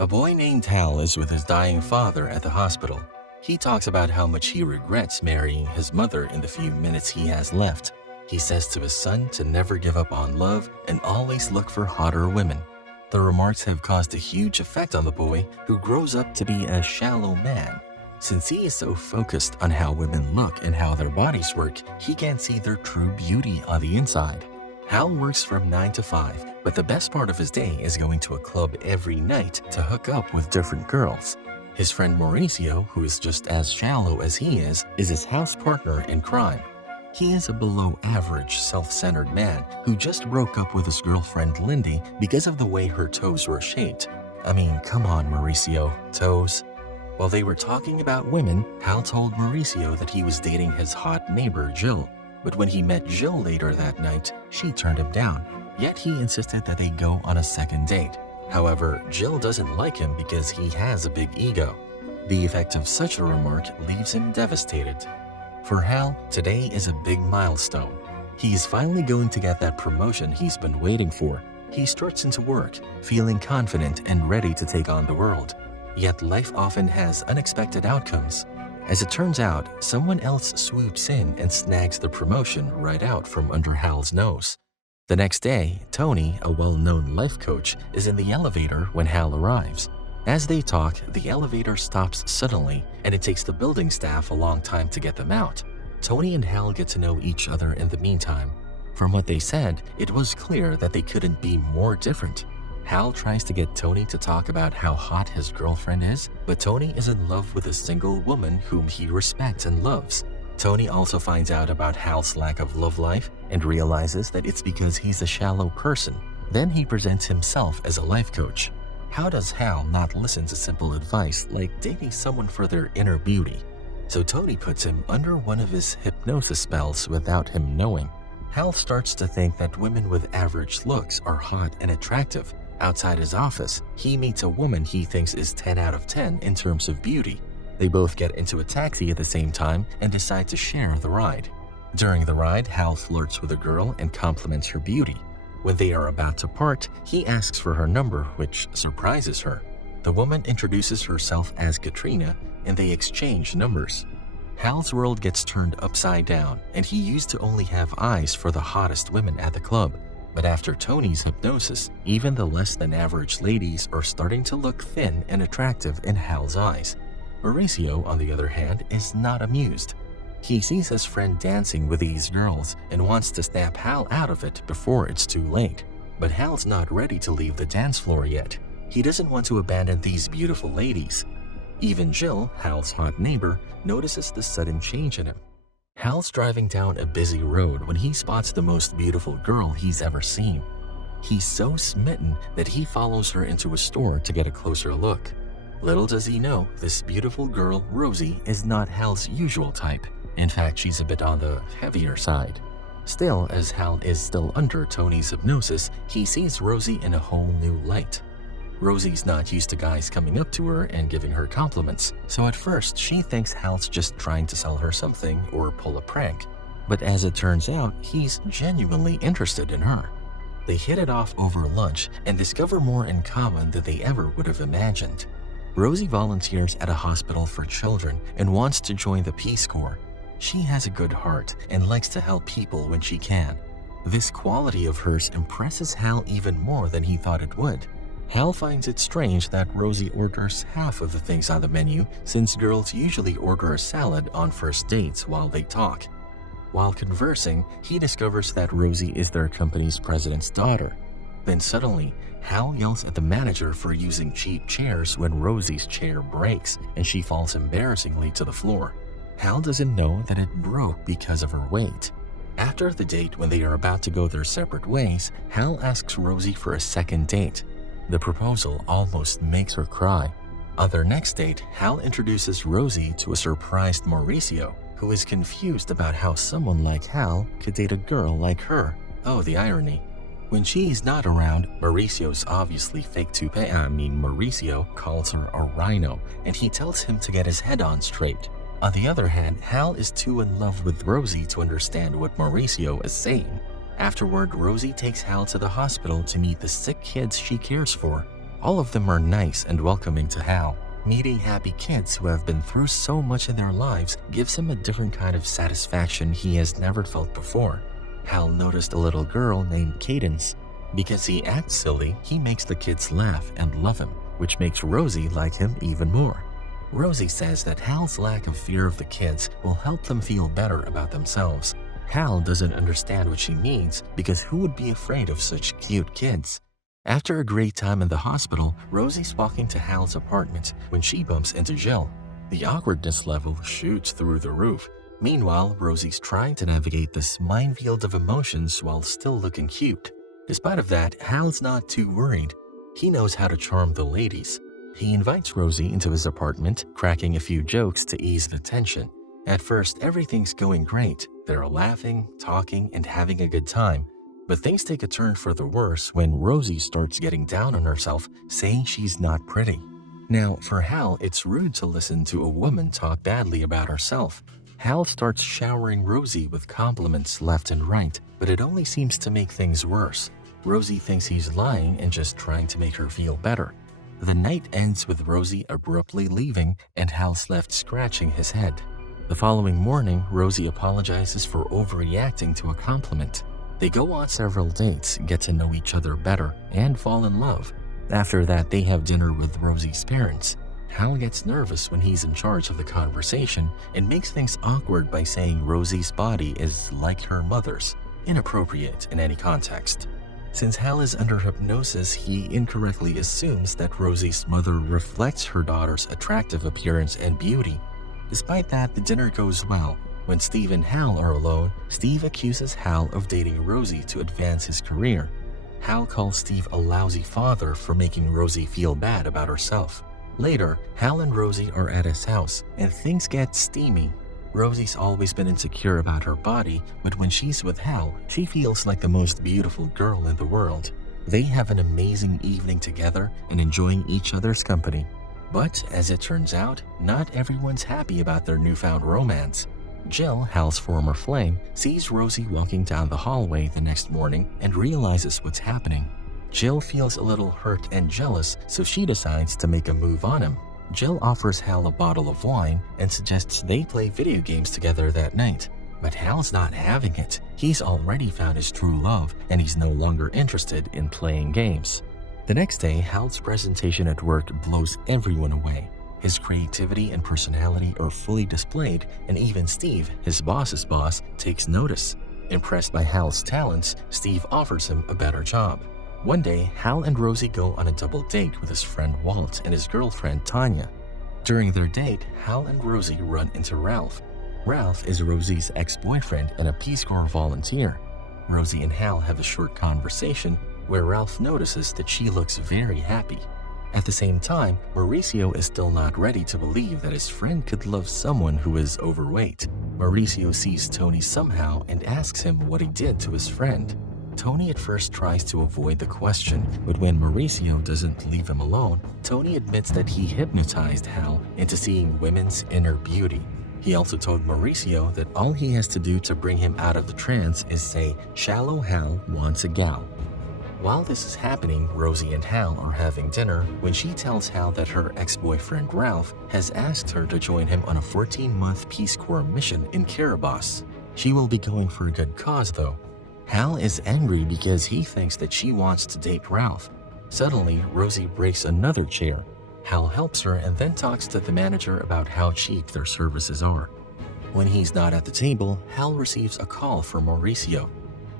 A boy named Hal is with his dying father at the hospital. He talks about how much he regrets marrying his mother in the few minutes he has left. He says to his son to never give up on love and always look for hotter women. The remarks have caused a huge effect on the boy, who grows up to be a shallow man. Since he is so focused on how women look and how their bodies work, he can't see their true beauty on the inside. Hal works from 9 to 5, but the best part of his day is going to a club every night to hook up with different girls. His friend Mauricio, who is just as shallow as he is his house partner in crime. He is a below-average, self-centered man who just broke up with his girlfriend Lindy because of the way her toes were shaped. I mean, come on, Mauricio, toes. While they were talking about women, Hal told Mauricio that he was dating his hot neighbor Jill. But when he met Jill later that night, she turned him down. Yet he insisted that they go on a second date. However, Jill doesn't like him because he has a big ego. The effect of such a remark leaves him devastated. For Hal, today is a big milestone. He's finally going to get that promotion he's been waiting for. He starts into work, feeling confident and ready to take on the world. Yet life often has unexpected outcomes. As it turns out, someone else swoops in and snags the promotion right out from under Hal's nose. The next day, Tony, a well-known life coach, is in the elevator when Hal arrives. As they talk, the elevator stops suddenly, and it takes the building staff a long time to get them out. Tony and Hal get to know each other in the meantime. From what they said, it was clear that they couldn't be more different. Hal tries to get Tony to talk about how hot his girlfriend is, but Tony is in love with a single woman whom he respects and loves. Tony also finds out about Hal's lack of love life and realizes that it's because he's a shallow person. Then he presents himself as a life coach. How does Hal not listen to simple advice like dating someone for their inner beauty? So Tony puts him under one of his hypnosis spells without him knowing. Hal starts to think that women with average looks are hot and attractive. Outside his office, he meets a woman he thinks is 10 out of 10 in terms of beauty. They both get into a taxi at the same time and decide to share the ride. During the ride, Hal flirts with a girl and compliments her beauty. When they are about to part, he asks for her number, which surprises her. The woman introduces herself as Katrina, and they exchange numbers. Hal's world gets turned upside down, and he used to only have eyes for the hottest women at the club. But after Tony's hypnosis, even the less-than-average ladies are starting to look thin and attractive in Hal's eyes. Mauricio, on the other hand, is not amused. He sees his friend dancing with these girls and wants to snap Hal out of it before it's too late. But Hal's not ready to leave the dance floor yet. He doesn't want to abandon these beautiful ladies. Even Jill, Hal's hot neighbor, notices the sudden change in him. Hal's driving down a busy road when he spots the most beautiful girl he's ever seen. He's so smitten that he follows her into a store to get a closer look. Little does he know, this beautiful girl, Rosie, is not Hal's usual type. In fact, she's a bit on the heavier side. Still, as Hal is still under Tony's hypnosis, he sees Rosie in a whole new light. Rosie's not used to guys coming up to her and giving her compliments, so at first she thinks Hal's just trying to sell her something or pull a prank. But as it turns out, he's genuinely interested in her. They hit it off over lunch and discover more in common than they ever would have imagined. Rosie volunteers at a hospital for children and wants to join the Peace Corps. She has a good heart and likes to help people when she can. This quality of hers impresses Hal even more than he thought it would. Hal finds it strange that Rosie orders half of the things on the menu, since girls usually order a salad on first dates while they talk. While conversing, he discovers that Rosie is their company's president's daughter. Then suddenly, Hal yells at the manager for using cheap chairs when Rosie's chair breaks and she falls embarrassingly to the floor. Hal doesn't know that it broke because of her weight. After the date, when they are about to go their separate ways, Hal asks Rosie for a second date. The proposal almost makes her cry. On their next date, Hal introduces Rosie to a surprised Mauricio, who is confused about how someone like Hal could date a girl like her. Oh, the irony. When she is not around, Mauricio's obviously fake toupee. Mauricio calls her a rhino, and he tells him to get his head on straight. On the other hand, Hal is too in love with Rosie to understand what Mauricio is saying. Afterward, Rosie takes Hal to the hospital to meet the sick kids she cares for. All of them are nice and welcoming to Hal. Meeting happy kids who have been through so much in their lives gives him a different kind of satisfaction he has never felt before. Hal noticed a little girl named Cadence. Because he acts silly, he makes the kids laugh and love him, which makes Rosie like him even more. Rosie says that Hal's lack of fear of the kids will help them feel better about themselves. Hal doesn't understand what she means because who would be afraid of such cute kids? After a great time in the hospital, Rosie's walking to Hal's apartment when she bumps into Jill. The awkwardness level shoots through the roof. Meanwhile, Rosie's trying to navigate this minefield of emotions while still looking cute. Despite of that, Hal's not too worried. He knows how to charm the ladies. He invites Rosie into his apartment, cracking a few jokes to ease the tension. At first, everything's going great. They're laughing, talking, and having a good time. But things take a turn for the worse when Rosie starts getting down on herself, saying she's not pretty. Now, for Hal, it's rude to listen to a woman talk badly about herself. Hal starts showering Rosie with compliments left and right, but it only seems to make things worse. Rosie thinks he's lying and just trying to make her feel better. The night ends with Rosie abruptly leaving and Hal's left scratching his head. The following morning, Rosie apologizes for overreacting to a compliment. They go on several dates, get to know each other better, and fall in love. After that, they have dinner with Rosie's parents. Hal gets nervous when he's in charge of the conversation and makes things awkward by saying Rosie's body is like her mother's, inappropriate in any context. Since Hal is under hypnosis, he incorrectly assumes that Rosie's mother reflects her daughter's attractive appearance and beauty. Despite that, the dinner goes well. When Steve and Hal are alone, Steve accuses Hal of dating Rosie to advance his career. Hal calls Steve a lousy father for making Rosie feel bad about herself. Later, Hal and Rosie are at his house, and things get steamy. Rosie's always been insecure about her body, but when she's with Hal, she feels like the most beautiful girl in the world. They have an amazing evening together and enjoying each other's company. But as it turns out, not everyone's happy about their newfound romance. Jill, Hal's former flame, sees Rosie walking down the hallway the next morning and realizes what's happening. Jill feels a little hurt and jealous, so she decides to make a move on him. Jill offers Hal a bottle of wine and suggests they play video games together that night. But Hal's not having it. He's already found his true love, and he's no longer interested in playing games. The next day, Hal's presentation at work blows everyone away. His creativity and personality are fully displayed, and even Steve, his boss's boss, takes notice. Impressed by Hal's talents, Steve offers him a better job. One day, Hal and Rosie go on a double date with his friend Walt and his girlfriend Tanya. During their date, Hal and Rosie run into Ralph. Ralph is Rosie's ex-boyfriend and a Peace Corps volunteer. Rosie and Hal have a short conversation where Ralph notices that she looks very happy. At the same time, Mauricio is still not ready to believe that his friend could love someone who is overweight. Mauricio sees Tony somehow and asks him what he did to his friend. Tony at first tries to avoid the question, but when Mauricio doesn't leave him alone, Tony admits that he hypnotized Hal into seeing women's inner beauty. He also told Mauricio that all he has to do to bring him out of the trance is say, "Shallow Hal wants a gal." While this is happening, Rosie and Hal are having dinner when she tells Hal that her ex-boyfriend Ralph has asked her to join him on a 14-month Peace Corps mission in Kiribati. She will be going for a good cause though. Hal is angry because he thinks that she wants to date Ralph. Suddenly, Rosie breaks another chair. Hal helps her and then talks to the manager about how cheap their services are. When he's not at the table, Hal receives a call from Mauricio.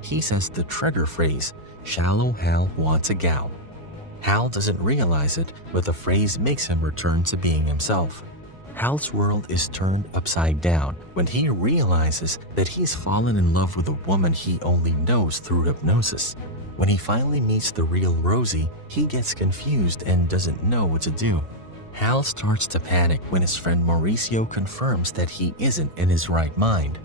He says the trigger phrase, "Shallow Hal wants a gal." Hal doesn't realize it, but the phrase makes him return to being himself. Hal's world is turned upside down when he realizes that he's fallen in love with a woman he only knows through hypnosis. When he finally meets the real Rosie, he gets confused and doesn't know what to do. Hal starts to panic when his friend Mauricio confirms that he isn't in his right mind.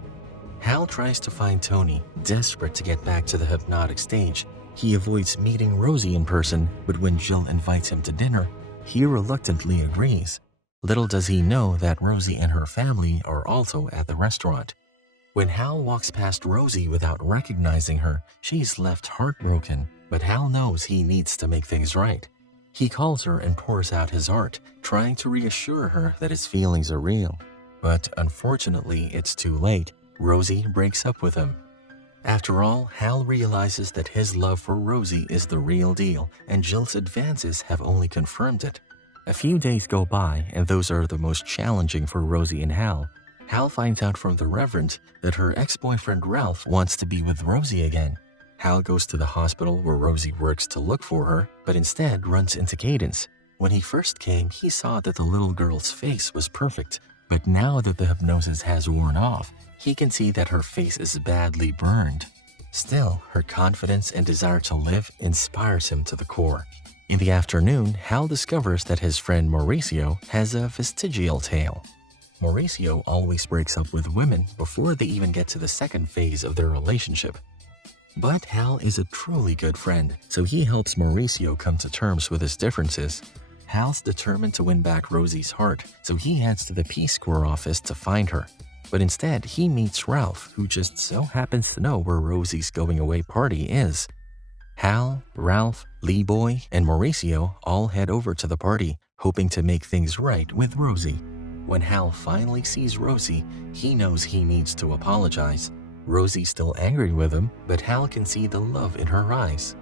Hal tries to find Tony, desperate to get back to the hypnotic stage. He avoids meeting Rosie in person, but when Jill invites him to dinner, he reluctantly agrees. Little does he know that Rosie and her family are also at the restaurant. When Hal walks past Rosie without recognizing her, she's left heartbroken, but Hal knows he needs to make things right. He calls her and pours out his heart, trying to reassure her that his feelings are real. But unfortunately, it's too late. Rosie breaks up with him. After all, Hal realizes that his love for Rosie is the real deal, and Jill's advances have only confirmed it. A few days go by, and those are the most challenging for Rosie and Hal. Hal finds out from the Reverend that her ex-boyfriend Ralph wants to be with Rosie again. Hal goes to the hospital where Rosie works to look for her, but instead runs into Cadence. When he first came, he saw that the little girl's face was perfect, but now that the hypnosis has worn off, he can see that her face is badly burned. Still, her confidence and desire to live inspires him to the core. In the afternoon, Hal discovers that his friend Mauricio has a vestigial tail. Mauricio always breaks up with women before they even get to the second phase of their relationship. But Hal is a truly good friend, so he helps Mauricio come to terms with his differences. Hal's determined to win back Rosie's heart, so he heads to the Peace Corps office to find her. But instead, he meets Ralph, who just so happens to know where Rosie's going-away party is. Hal, Ralph, Lee Boy, and Mauricio all head over to the party, hoping to make things right with Rosie. When Hal finally sees Rosie, he knows he needs to apologize. Rosie's still angry with him, but Hal can see the love in her eyes.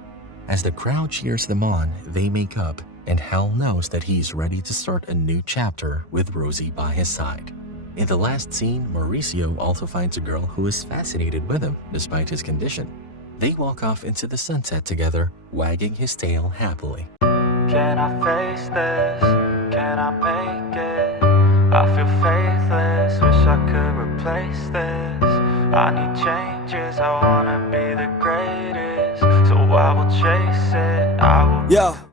As the crowd cheers them on, they make up, and Hal knows that he's ready to start a new chapter with Rosie by his side. In the last scene, Mauricio also finds a girl who is fascinated with him, despite his condition. They walk off into the sunset together, wagging his tail happily. Can I face this? Can I make it? I feel faithless, wish I could replace this. I need changes, I wanna be the greatest, so I will chase it, I will... Yeah.